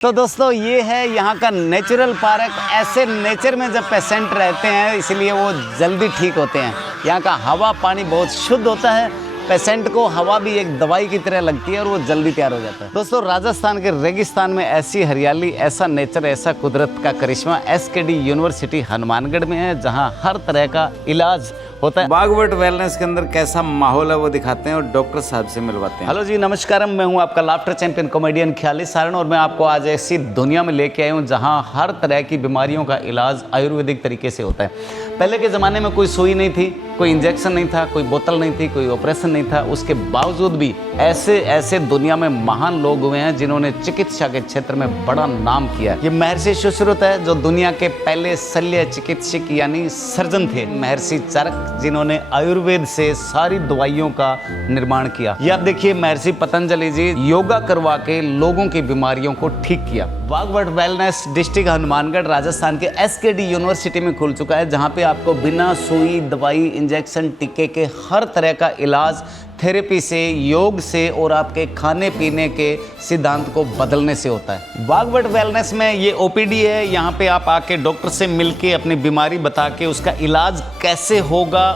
तो दोस्तों ये है यहाँ का नेचुरल पार्क। ऐसे नेचर में जब पेशेंट रहते हैं इसलिए वो जल्दी ठीक होते हैं। यहाँ का हवा पानी बहुत शुद्ध होता है। पेशेंट को हवा भी एक दवाई की तरह लगती है और वो जल्दी तैयार हो जाता है। दोस्तों राजस्थान के रेगिस्तान में ऐसी हरियाली, ऐसा नेचर, ऐसा कुदरत का करिश्मा एसकेडी यूनिवर्सिटी हनुमानगढ़ में है, जहाँ हर तरह का इलाज होता है। बागवट वेलनेस के अंदर कैसा माहौल है वो दिखाते हैं और डॉक्टर साहब से मिलवाते हैं। हेलो जी, नमस्कारम। मैं हूं आपका लाफ्टर चैंपियन कॉमेडियन ख्याली सारण और मैं आपको आज ऐसी दुनिया में लेके आया हूं जहां हर तरह की बीमारियों का इलाज आयुर्वेदिक तरीके से होता है। पहले के ज़माने में कोई सुई नहीं थी, कोई इंजेक्शन नहीं था, कोई बोतल नहीं थी, कोई ऑपरेशन नहीं था। उसके बावजूद भी ऐसे ऐसे दुनिया में महान लोग हुए हैं जिन्होंने चिकित्सा के क्षेत्र में बड़ा नाम किया है। ये महर्षि सुश्रुत है जो दुनिया के पहले शल्य चिकित्सक यानी सर्जन थे। महर्षि चरक जिन्होंने आयुर्वेद से सारी दवाइयों का निर्माण किया। ये आप देखिए महर्षि पतंजलि जी योगा करवा के लोगों की बीमारियों को ठीक किया। बागवट वेलनेस डिस्ट्रिक्ट हनुमानगढ़ राजस्थान के एसकेडी यूनिवर्सिटी में खुल चुका है, जहाँ पे आपको बिना सुई दवाई इंजेक्शन टीके के हर तरह का इलाज थेरेपी से, योग से और आपके खाने पीने के सिद्धांत को बदलने से होता है। बागवट वेलनेस में ये ओपीडी है। यहाँ पे आप आके डॉक्टर से मिलके अपनी बीमारी बता के उसका इलाज कैसे होगा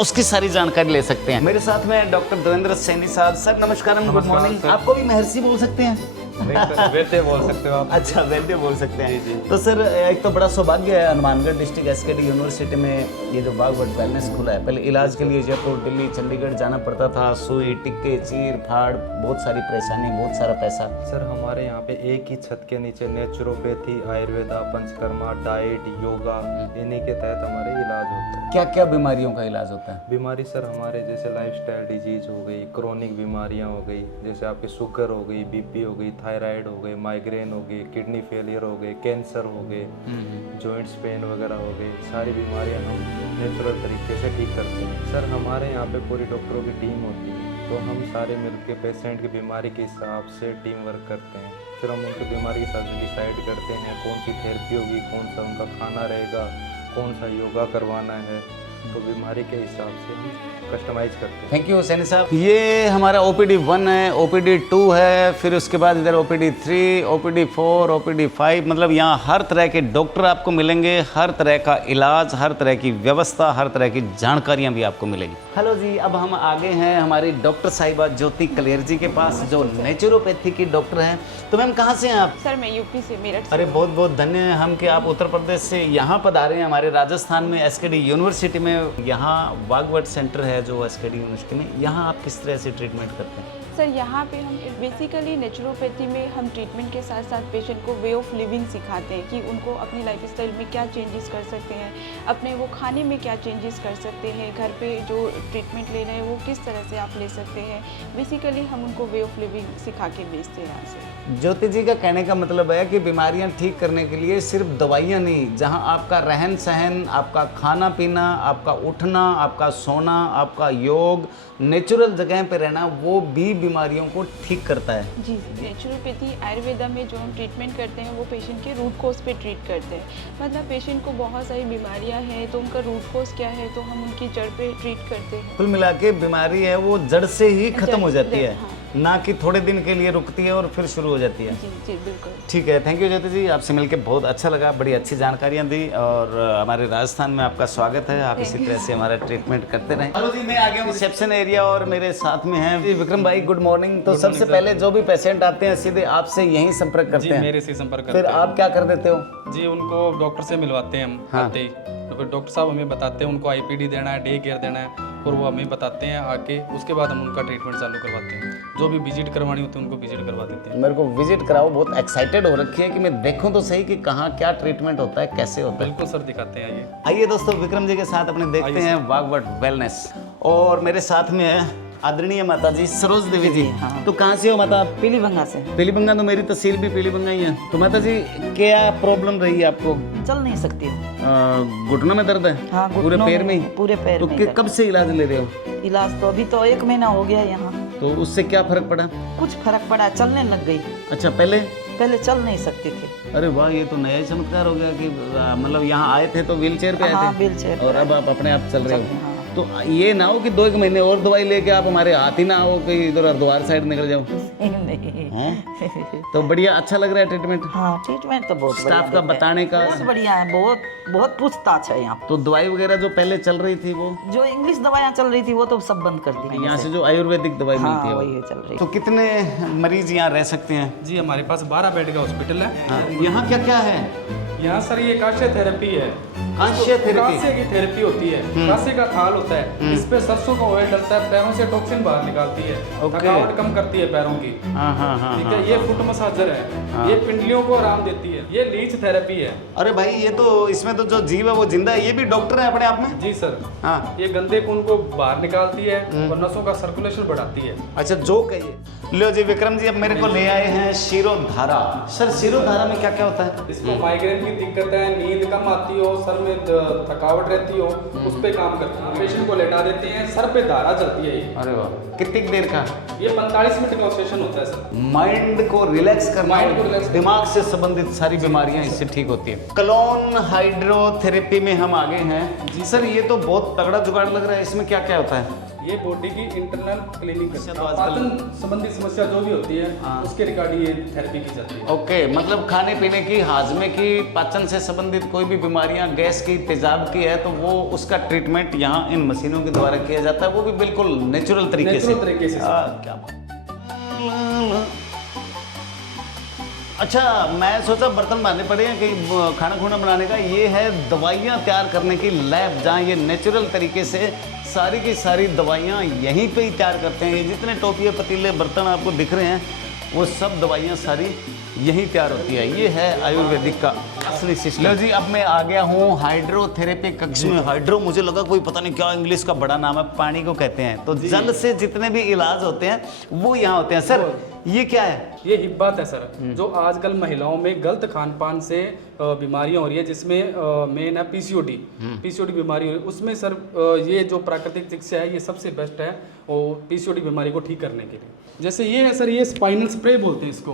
उसकी सारी जानकारी ले सकते हैं। मेरे साथ में डॉक्टर देवेंद्र सैनी साहब। सर नमस्कार, गुड मॉर्निंग। आपको भी महर्षि बोल सकते हैं? वैद्य बोल सकते हो आप। अच्छा, वैद्य बोल सकते हैं। तो सर एक तो बड़ा सौभाग्य है हनुमानगढ़ डिस्ट्रिक्ट एसकेडी यूनिवर्सिटी में ये जो बागवट वेलनेस खुला है। पहले इलाज के लिए जयपुर, दिल्ली, चंडीगढ़ जाना पड़ता था। सुई, टिक्के, चीर फाड़, बहुत सारी परेशानी, बहुत सारा पैसा। सर हमारे यहाँ पे एक ही छत के नीचे नेचुरोपैथी, आयुर्वेदा, पंचकर्मा, डाइट, योगा, इन्हीं के तहत हमारे इलाज होता है। क्या क्या बीमारियों का इलाज होता है? बीमारी सर हमारे जैसे लाइफस्टाइल डिजीज हो गई, क्रोनिक बीमारियाँ हो गई, जैसे आपकी शुगर हो गई, बीपी हो गई, थायराइड हो गई, माइग्रेन हो गई, किडनी फेलियर हो गए, कैंसर हो गए, जॉइंट्स पेन वगैरह हो गई, सारी बीमारियां हम नेचुरल तरीके से ठीक करते हैं। सर हमारे यहाँ पे पूरी डॉक्टरों की टीम होती है, तो हम सारे मिलकर पेशेंट की बीमारी के हिसाब से टीम वर्क करते हैं। फिर हम उनकी बीमारी के हिसाब से डिसाइड करते हैं कौन सी थेरेपी होगी, कौन सा उनका खाना रहेगा, कौन सा योगा करवाना है, तो बीमारी के हिसाब से हम कस्टमाइज करते हैं। थैंक यू सैनी साहब। ये हमारा OPD 1 है, OPD 2 है, फिर उसके बाद इधर OPD 3, OPD 4, OPD 5, मतलब यहाँ हर तरह के डॉक्टर आपको मिलेंगे, हर तरह का इलाज, हर तरह की व्यवस्था, हर तरह की जानकारियाँ भी आपको मिलेंगी। हेलो जी, अब हम आगे हैं हमारी डॉक्टर साहिबा ज्योति कलेर जी के पास जो नेचुरोपैथी की डॉक्टर हैं। तो मैम कहाँ से हैं आप? सर मैं यूपी से, मेरठ से। अरे बहुत बहुत धन्य है हम कि आप उत्तर प्रदेश से यहाँ पधारे हैं हमारे राजस्थान में एसकेडी यूनिवर्सिटी में। यहाँ बागवट सेंटर है जो एसकेडी यूनिवर्सिटी में। यहाँ आप किस तरह से ट्रीटमेंट करते हैं? सर यहाँ पे हम बेसिकली नेचुरोपैथी में हम ट्रीटमेंट के साथ साथ पेशेंट को वे ऑफ लिविंग सिखाते हैं कि उनको अपनी लाइफस्टाइल में क्या चेंजेस कर सकते हैं, अपने वो खाने में क्या चेंजेस कर सकते हैं, घर पे जो ट्रीटमेंट ले रहे हैं वो किस तरह से आप ले सकते हैं। बेसिकली हम उनको वे ऑफ लिविंग सिखा के भेजते हैं यहाँ से। ज्योति जी का कहने का मतलब है कि बीमारियां ठीक करने के लिए सिर्फ दवाइयां नहीं, जहां आपका रहन सहन, आपका खाना पीना, आपका उठना, आपका सोना, आपका योग, नेचुरल जगह पे रहना, वो भी बीमारियों को ठीक करता है। जी, नेचुरोपैथी आयुर्वेदा में जो हम ट्रीटमेंट करते हैं वो पेशेंट के रूट कॉज पे ट्रीट करते हैं। मतलब पेशेंट को बहुत सारी बीमारियां हैं तो उनका रूट कॉज क्या है तो हम उनकी जड़ पे ट्रीट करते हैं। कुल मिला के बीमारी है वो जड़ से ही खत्म हो जाती है, हाँ। ना कि थोड़े दिन के लिए रुकती है और फिर शुरू हो जाती है। जी जी बिल्कुल। ठीक है, थैंक यू ज्योति जी, आपसे मिलकर बहुत अच्छा लगा, बड़ी अच्छी जानकारियां दी और हमारे राजस्थान में आपका स्वागत है। आप इसी तरह से हमारा ट्रीटमेंट करते रहें। हेलो जी, मैं आ गया हूँ रिसेप्शन एरिया और मेरे साथ में हैं जी विक्रम भाई। Good morning. तो सबसे पहले जो भी पेशेंट आते हैं सीधे आपसे यहीं संपर्क करते हैं? मेरे से संपर्क करते फिर आप क्या कर देते हो? जी उनको डॉक्टर से मिलवाते हैं हम। हाँ। आते ही तो फिर डॉक्टर साहब हमें बताते हैं उनको IPD देना है, डे केयर देना है, और वो हमें बताते हैं आके। उसके बाद हम उनका ट्रीटमेंट चालू करवाते हैं। जो भी विजिट करवानी होती है उनको विजिट करवा देते हैं। मेरे को विजिट कराओ, बहुत एक्साइटेड हो रखी है कि मैं देखूं तो सही कि कहाँ क्या ट्रीटमेंट होता है, कैसे होता है। बिल्कुल सर, दिखाते हैं। आइए दोस्तों, विक्रम जी के साथ अपने देखते हैं बागवट वेलनेस। और मेरे साथ में है आदरणीय माता जी सरोज देवी जी। हाँ। तो कहाँ से हो माता आप? पीलीभंगा से। पीलीभंगा, तो मेरी तहसील भी पीलीभंगा ही है। तो माता जी क्या प्रॉब्लम रही है आपको? चल नहीं सकती हूँ। घुटनों में दर्द है? हाँ, पूरे घुटनों पैर में ही? पूरे पैर तो में दर्द। कब से इलाज ले रहे हो? इलाज तो अभी तो 1 महीना हो गया यहाँ। तो उससे क्या फर्क पड़ा? कुछ फर्क पड़ा, चलने लग गई। अच्छा, पहले चल नहीं सकती थी। अरे वाह, ये तो नया ही चमत्कार हो गया कि मतलब यहाँ आए थे तो व्हील चेयर पे आए हाँ, थे व्हील चेयर और अब आप अपने आप चल रहे हो। हाँ। तो ये ना हो कि 2-1 महीने और दवाई लेके आप हमारे हाथ ही ना आओ कि इधर हरिद्वार साइड निकल जाओ। नहीं। हैं? तो बढ़िया, अच्छा लग रहा है ट्रीटमेंट? हाँ ट्रीटमेंट तो बहुत बढ़िया स्टाफ का देते हैं। बताने का? बहुत बढ़िया है, बहुत बहुत पूछताछ है यहाँ पे। तो दवाई वगैरह जो पहले चल रही थी वो, जो इंग्लिश दवाइयाँ चल रही थी वो तो सब बंद कर दी मैंने यहाँ से। से जो आयुर्वेदिक दवाई हाँ मिलती है वही वो। चल रही। तो कितने मरीज यहाँ रह सकते हैं? जी हमारे पास 12 बेड का हॉस्पिटल है। हाँ, यहाँ क्या क्या है? यहाँ सर ये कांस्य थेरेपी है। कांस्य थेरेपी? कांस्य की थेरेपी होती है। कांस्य का थाल होता है, इस पे सरसों का ऑयल डलता है, पैरों से टॉक्सिन बाहर निकालती है, ओके। थकावट कम करती है पैरों की। हाँ हाँ हाँ ठीक हाँ। है, ये फुट मसाजर है, ये पिंडलियों को आराम देती है। ये लीच थेरेपी है। अरे भाई ये तो, इसमें तो जो जीव है वो जिंदा है, ये भी डॉक्टर है अपने आप में? जी सर। हाँ। ये गंदे खून को बाहर निकालती है और नसों का सर्कुलेशन बढ़ाती है। अच्छा जो कहिए। लो जी विक्रम जी, अब मेरे को ले आए हैं शिरोधारा। सर शिरोधारा में क्या क्या होता है? इसको माइग्रेन की दिक्कत है, नींद कम आती हो, सर में थकावट रहती हो, उस पे काम करती है। पेशेंट को लेटा देते हैं, सर पे धारा चलती है ये। अरे वाह, कितनी देर का? ये 45 मिनट का सेशन होता है सर। माइंड को रिलैक्स करना, माइंड को रिलैक्स, दिमाग से संबंधित सारी बीमारियां इससे ठीक होती है। कलोन हाइड्रोथेरेपी में हम आगे हैं जी। सर ये तो बहुत तगड़ा जुगाड़ लग रहा है, इसमें क्या क्या होता है? ये बॉडी की इंटरनल क्लीनिंग अच्छा, करती तो है। आजकल- पाचन संबंधी समस्या जो भी होती है हाँ। उसके रिगार्डिंग ये थेरेपी की जाती है। ओके, मतलब खाने पीने की, हाजमे की, पाचन से संबंधित कोई भी बीमारियां, गैस की, तेजाब की है तो वो उसका ट्रीटमेंट यहाँ इन मशीनों के द्वारा किया जाता है, वो भी बिल्कुल नेचुरल तरीके से। नेचुरल तरीके से सर। क्या बात। अच्छा मैं सोचा बर्तन मारने पड़े हैं कि खाना खुना बनाने का। ये है दवाइयाँ तैयार करने की लैब, जहाँ ये नेचुरल तरीके से सारी की सारी दवाइयाँ यहीं पे ही तैयार करते हैं। ये जितने टोपिए पतीले बर्तन आपको दिख रहे हैं वो सब दवाइयाँ सारी यहीं तैयार होती है। ये है आयुर्वेदिक का असली सिस्टम। लो जी, अब मैं आ गया हूँ हाइड्रोथेरेपी कक्ष में। हाइड्रो मुझे लगा कोई पता नहीं क्या इंग्लिश का बड़ा नाम है, पानी को कहते हैं। तो जल से जितने भी इलाज होते हैं वो यहाँ होते हैं। सर ये क्या है? ये हिब्बात है सर, जो आजकल महिलाओं में गलत खान पान से बीमारियां हो रही है, जिसमें मेन है पीसीओडी। पीसीओडी बीमारी हो रही है उसमें सर ये जो प्राकृतिक चिकित्सा है ये सबसे बेस्ट है और पीसीओडी बीमारी को ठीक करने के लिए। जैसे ये है सर, ये स्पाइनल स्प्रे बोलते हैं इसको।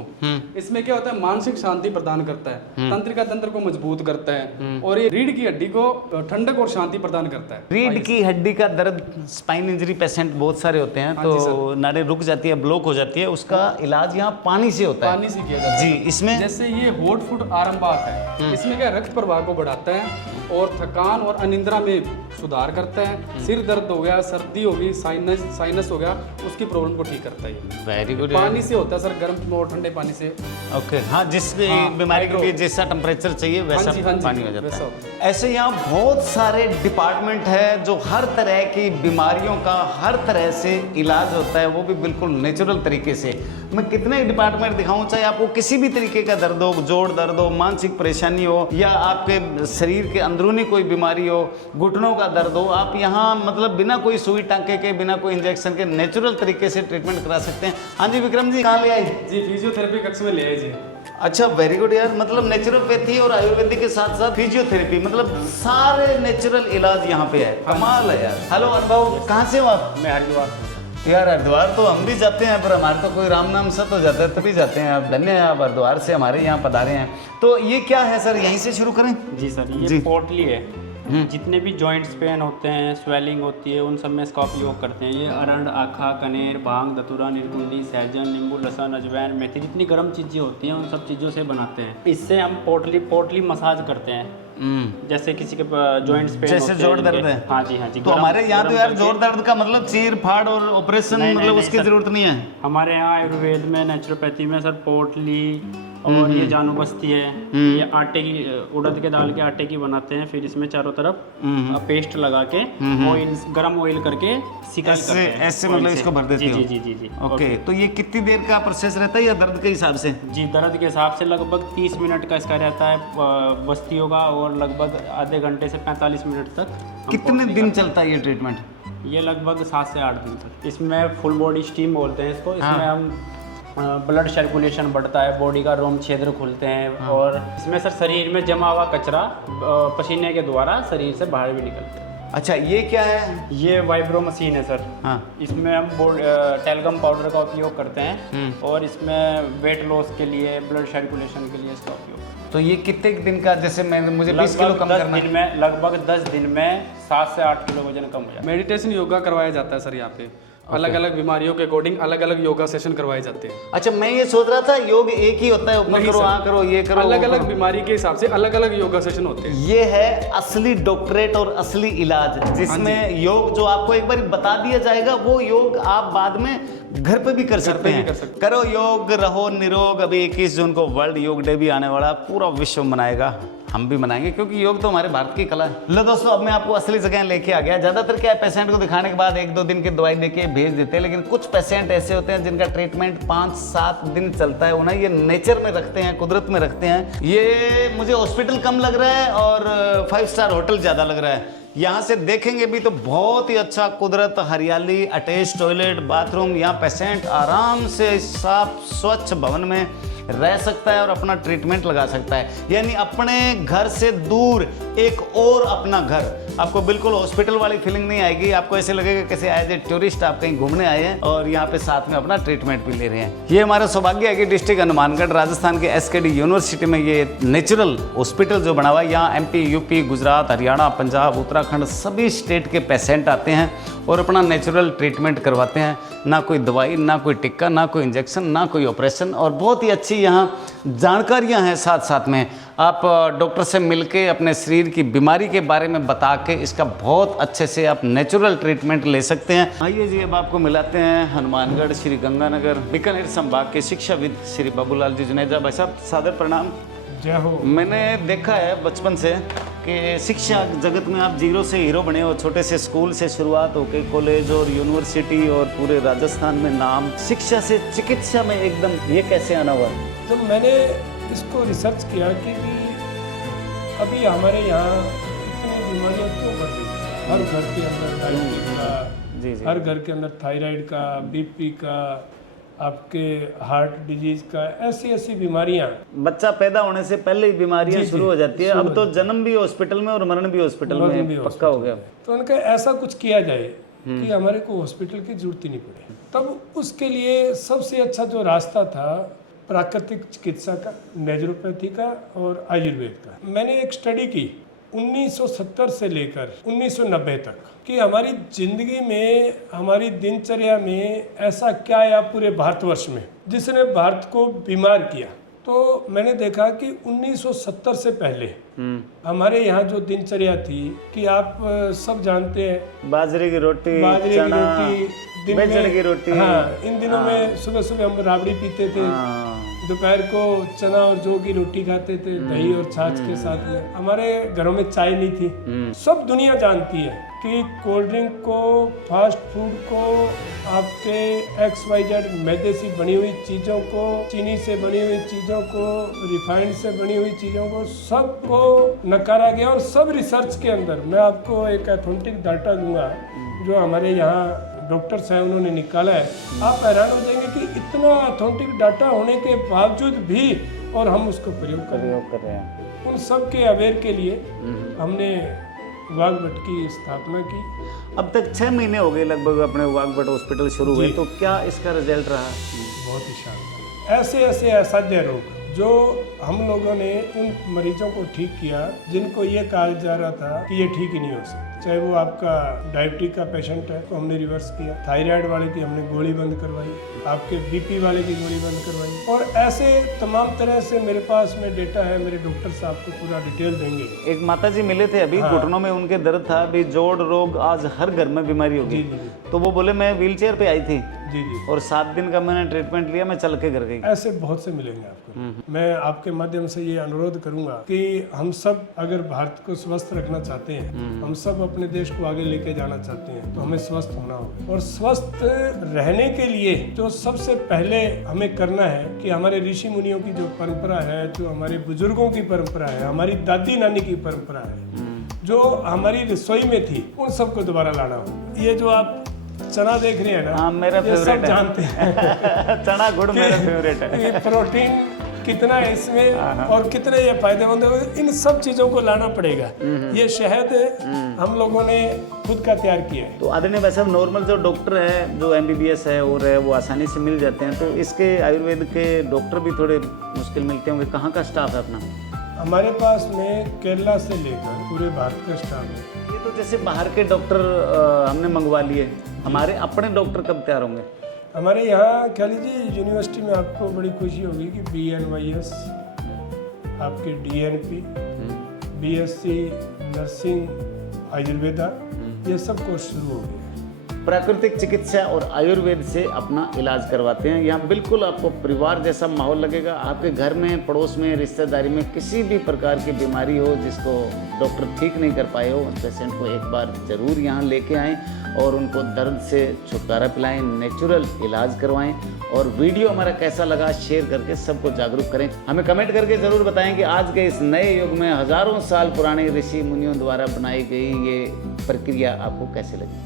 इसमें क्या होता है, मानसिक शांति प्रदान करता है, तंत्रिका तंत्र को मजबूत करता है और ये रीढ़ की हड्डी को ठंडक और शांति प्रदान करता है। रीढ़ की हड्डी का दर्द, स्पाइन इंजरी पेशेंट बहुत सारे होते हैं, तो नाड़ी रुक जाती है, ब्लॉक हो जाती है, उसका इलाज यहाँ पानी से होता है। पानी से किया जाता है जी। इसमें जैसे ये हॉट फुट आरामबाग है, इसमें क्या रक्त प्रवाह को बढ़ाता है और थकान और अनिद्रा में सुधार करता है। सिर दर्द हो गया, सर्दी हो गई, साइनस हो गया, उसकी प्रॉब्लम को ठीक करता है। Very good. पानी से होता है सर, गर्म और ठंडे पानी से। ओके, हाँ, जिस बीमारी के लिए जैसा टेम्परेचर चाहिए वैसा हाँ जी, पानी हो जाता वैसा है। होता है। ऐसे यहाँ बहुत सारे डिपार्टमेंट है जो हर तरह की बीमारियों का हर तरह से इलाज होता है, वो भी बिल्कुल नेचुरल तरीके से। मैं कितने डिपार्टमेंट दिखाऊं, चाहे आपको किसी भी तरीके का दर्द हो, जोड़ दर्द हो, मानसिक परेशानी हो, या आपके शरीर के अंदरूनी कोई बीमारी हो, घुटनों का दर्द हो, आप यहाँ मतलब बिना कोई सुई टांके के, बिना कोई इंजेक्शन के नेचुरल तरीके से ट्रीटमेंट करा सकते हैं। हाँ जी विक्रम जी, कहाँ ले आए जी? फिजियोथेरेपी कक्ष में ले आए जी। अच्छा वेरी गुड यार, मतलब नेचुरोपैथी और आयुर्वेदिक के साथ साथ फिजियोथेरेपी, मतलब सारे नेचुरल इलाज यहाँ पे है। कमाल है यार। हेलो अनुभव, कहाँ से हो आप? मैं हरिद्वार। यार हरिद्वार तो हम भी जाते हैं, पर हमारे तो कोई राम नाम सत हो जाता है तभी जाते हैं। आप धन्य हैं, आप हरिद्वार से हमारे यहाँ पधारे हैं। तो ये क्या है सर, यहीं से शुरू करें? जी सर, ये जी। पोटली है। जितने भी जॉइंट्स पेन होते हैं, स्वेलिंग होती है, उन सब में इसका उपयोग करते हैं। ये अरंड, आखा, कनेर, भांग, धतूरा, निर्गुंडी, सहजन, नींबू, लहसुन, अजवाइन, मेथी, जितनी गर्म चीज़ें होती हैं उन सब चीज़ों से बनाते हैं। इससे हम पोटली मसाज करते हैं। जैसे किसी के जॉइंट्स पेन जैसे होते जोड़ हैं दर्द इनके। है। हाँ जी, हाँ जी। तो हमारे यहाँ तो यार करके- जोड़ दर्द का मतलब चीर फाड़ और ऑपरेशन, नहीं, मतलब नहीं, उसकी सर। जरूरत नहीं है। हमारे यहाँ आयुर्वेद में, नेचुरोपैथी में सर पोटली और ये जानू बस्ती है, ये आटे की, उड़द के दाल के आटे की बनाते हैं। फिर इसमें चारों तरफ पेस्ट लगा के ऑयल, गरम ऑयल करके सिकाई ऐसे करते हैं। ऐसे ऑयल मतलब से। इसको भर देते जी हो? जी जी जी जी। ओके, तो ये कितनी देर का प्रोसेस रहता है या दर्द के हिसाब से? जी, दर्द के हिसाब से लगभग 30 मिनट का इसका रहता है बस्तियों का, और लगभग आधे घंटे से 45 मिनट तक हम कितने पोटली दिन करते चलता है ये ट्रीटमेंट? हैं। ये लगभग 7 से 8 दिन तक। इसमें फुल बॉडी स्टीम बोलते हैं इसको। इसमें हाँ। हम ब्लड सर्कुलेशन बढ़ता है, बॉडी का रोम छिद्र खुलते हैं। और इसमें सर शरीर में जमा हुआ कचरा पसीने के द्वारा शरीर से बाहर भी निकलता है। अच्छा, ये क्या है? ये वाइब्रो मशीन है सर। हाँ। इसमें हम टैल्कम पाउडर का उपयोग करते हैं और इसमें वेट लॉस के लिए, ब्लड सर्कुलेशन के लिए इसका उपयोग करते हैं। तो ये कितने दिन का, जैसे मुझे 20 किलो कम करना है? लगभग 10 दिन में 7 से 8 किलो वजन कम हो जाता है। मेडिटेशन योगा करवाया जाता है सर यहाँ पे। अलग अलग बीमारियों के अकॉर्डिंग अलग अलग योगा सेशन करवाए जाते हैं। अच्छा, मैं ये सोच रहा था योग एक ही होता है, ऊपर नहीं करो, सर। हाँ करो, ये करो, अलग वो अलग करो। बीमारी के हिसाब से अलग अलग योगा सेशन होते हैं। ये है असली डॉक्टरेट और असली इलाज, जिसमें योग जो आपको एक बार बता दिया जाएगा, वो योग आप बाद में घर पे भी कर सकते हैं। करो योग, रहो निरोग। अभी 21 जून को वर्ल्ड योग डे भी आने वाला, पूरा विश्व मनाएगा, हम भी मनाएंगे, क्योंकि योग तो हमारे भारत की कला है। लो दोस्तों, अब मैं आपको असली जगह लेके आ गया। ज्यादातर क्या है, पेशेंट को दिखाने के बाद 1-2 दिन की दवाई देके भेज देते हैं, लेकिन कुछ पेशेंट ऐसे होते हैं जिनका ट्रीटमेंट 5-7 दिन चलता है। उन्हें ये नेचर में रखते हैं, कुदरत में रखते हैं। ये मुझे हॉस्पिटल कम लग रहा है और 5 स्टार होटल ज्यादा लग रहा है। यहाँ से देखेंगे भी तो बहुत ही अच्छा कुदरत, हरियाली, अटैच टॉयलेट, बाथरूम। यहाँ पेशेंट आराम से साफ स्वच्छ भवन में रह सकता है और अपना ट्रीटमेंट लगा सकता है। यानी अपने घर से दूर एक और अपना घर। आपको बिल्कुल हॉस्पिटल वाली फीलिंग नहीं आएगी। आपको ऐसे लगेगा कैसे एज ए टूरिस्ट आप कहीं घूमने आए हैं और यहाँ पे साथ में अपना ट्रीटमेंट भी ले रहे हैं। ये हमारा सौभाग्य है कि डिस्ट्रिक्ट हनुमानगढ़ राजस्थान के SKD यूनिवर्सिटी में ये नेचुरल हॉस्पिटल जो बना हुआ है, यहाँ MP, UP, गुजरात, हरियाणा, पंजाब, उत्तराखंड सभी स्टेट के पेशेंट आते हैं और अपना नेचुरल ट्रीटमेंट करवाते हैं। ना कोई दवाई, ना कोई टिक्का, ना कोई इंजेक्शन, ना कोई ऑपरेशन। और बहुत ही अच्छी यहाँ जानकारियाँ हैं। साथ साथ में आप डॉक्टर से मिलके अपने शरीर की बीमारी के बारे में बता के इसका बहुत अच्छे से आप नेचुरल ट्रीटमेंट ले सकते हैं। आइए जी, अब आपको मिलाते हैं हनुमानगढ़, श्री गंगानगर, बीकानेर संभाग के शिक्षाविद श्री बाबूलाल जी जुनेजा। भाई साहब, सादर प्रणाम। जय हो। मैंने देखा है बचपन से कि शिक्षा जगत में आप जीरो से हीरो बने हो। छोटे से स्कूल से शुरुआत होके कॉलेज और यूनिवर्सिटी और पूरे राजस्थान में नाम। शिक्षा से चिकित्सा में एकदम ये कैसे आना हुआ? तो मैंने इसको रिसर्च किया कि अभी हमारे यहाँ इतनी बीमारियाँ क्यों बढ़ रही हैं। हर घर के अंदर डायबिटीज का, हर घर के अंदर थायराइड का, BP का, आपके हार्ट डिजीज का, ऐसी ऐसी बीमारियां। बच्चा पैदा होने से पहले ही बीमारियां शुरू हो जाती है। अब तो जन्म भी हॉस्पिटल में और मरण भी हॉस्पिटल में पक्का हो गया। तो उनका ऐसा कुछ किया जाए कि हमारे को हॉस्पिटल की जरूरत ही नहीं पड़े। तब उसके लिए सबसे अच्छा जो रास्ता था प्राकृतिक चिकित्सा का, नेचुरोपैथी का और आयुर्वेद का। मैंने एक स्टडी की 1970 से लेकर 1990 तक कि हमारी जिंदगी में, हमारी दिनचर्या में ऐसा क्या आया पूरे भारतवर्ष में जिसने भारत को बीमार किया। तो मैंने देखा कि 1970 से पहले हमारे यहाँ जो दिनचर्या थी कि आप सब जानते हैं, बाजरे की रोटी, बाजरे की रोटी, दिन बेचने की रोटी। हाँ, इन दिनों में सुबह सुबह हम राबड़ी पीते थे, दोपहर को चना और जौ की रोटी खाते थे दही और छाछ के साथ में। हमारे घरों में चाय नहीं थी। सब दुनिया जानती है कि कोल्ड ड्रिंक को, फास्ट फूड को, आपके XYZ मैदे से बनी हुई चीज़ों को, चीनी से बनी हुई चीज़ों को, रिफाइंड से बनी हुई चीज़ों को, सबको नकारा गया। और सब रिसर्च के अंदर मैं आपको एक ऑथेंटिक डाटा दूंगा जो हमारे यहाँ डॉक्टर्स हैं, उन्होंने निकाला है। आप हैरान हो जाएंगे कि इतना ऑथेंटिक डाटा होने के बावजूद भी और हम उसको प्रयोग कर रहे हैं। उन सब के अवेयर के लिए हमने वाघभट की स्थापना की। अब तक 6 महीने हो गए लगभग अपने वाघभट हॉस्पिटल शुरू हुए, तो क्या इसका रिजल्ट रहा? बहुत ही शानदार। ऐसे ऐसे असाध्य रोग जो हम लोगों ने उन मरीजों को ठीक किया जिनको ये कहा जा रहा था कि ये ठीक ही नहीं हो सकता। चाहे वो आपका डायबिटीज का पेशेंट है तो हमने रिवर्स किया, थायराइड वाले की हमने गोली बंद करवाई, आपके BP वाले की गोली बंद करवाई। और ऐसे तमाम तरह से मेरे पास में डेटा है, मेरे डॉक्टर साहब को पूरा डिटेल देंगे। एक माताजी मिले थे अभी, घुटनों में उनके दर्द था, अभी जोड़ रोग आज हर घर में बीमारी होगी। तो वो बोले मैं व्हीलचेयर पे आई थी और 7 दिन का मैंने ट्रीटमेंट लिया, मैं चल के घर गई। ऐसे बहुत से मिलेंगे आपको। मैं आपके माध्यम से ये अनुरोध करूंगा कि हम सब अगर भारत को स्वस्थ रखना चाहते हैं, हम सब अपने देश को आगे लेके जाना चाहते हैं, तो हमें स्वस्थ होना होगा। और स्वस्थ रहने के लिए जो सबसे पहले हमें करना है कि हमारे ऋषि मुनियों की जो परंपरा है, जो हमारे बुजुर्गों की परंपरा है, हमारी दादी नानी की परंपरा है, जो हमारी रसोई में थी, उन सबको दोबारा लाना हो। ये जो आप चना देख रहे हैं ना, मेरा ये सब फेवरेट है। जानते हैं चना गुड़ मेरा फेवरेट है। ये प्रोटीन कितना है इसमें और कितने ये फायदेमंद है, इन सब चीज़ों को लाना पड़ेगा। ये शहद हम लोगों ने खुद का तैयार किया है। तो आदरणीय भाई साहब, नॉर्मल जो डॉक्टर है, जो MBBS है और है, वो आसानी से मिल जाते हैं, तो इसके आयुर्वेद के डॉक्टर भी थोड़े मुश्किल मिलते होंगे। कहाँ का स्टाफ है अपना? हमारे पास में केरला से लेकर पूरे भारत का स्टाफ है। ये तो जैसे बाहर के डॉक्टर हमने मंगवा लिए, हमारे अपने डॉक्टर कब तैयार होंगे? हमारे यहाँ कह लीजिए यूनिवर्सिटी में आपको बड़ी खुशी होगी कि BNYS, आपकी DNP, BSc नर्सिंग, आयुर्वेदा, ये सब कोर्स शुरू हो गए। प्राकृतिक चिकित्सा और आयुर्वेद से अपना इलाज करवाते हैं। यहाँ बिल्कुल आपको परिवार जैसा माहौल लगेगा। आपके घर में, पड़ोस में, रिश्तेदारी में किसी भी प्रकार की बीमारी हो जिसको डॉक्टर ठीक नहीं कर पाए हो, उस पेशेंट को एक बार ज़रूर यहाँ लेके आएँ और उनको दर्द से छुटकारा पिलाएं, नेचुरल इलाज करवाएं। और वीडियो हमारा कैसा लगा शेयर करके सबको जागरूक करें। हमें कमेंट करके ज़रूर बताएं कि आज के इस नए युग में हज़ारों साल पुराने ऋषि मुनियों द्वारा बनाई गई ये प्रक्रिया आपको कैसे लगी।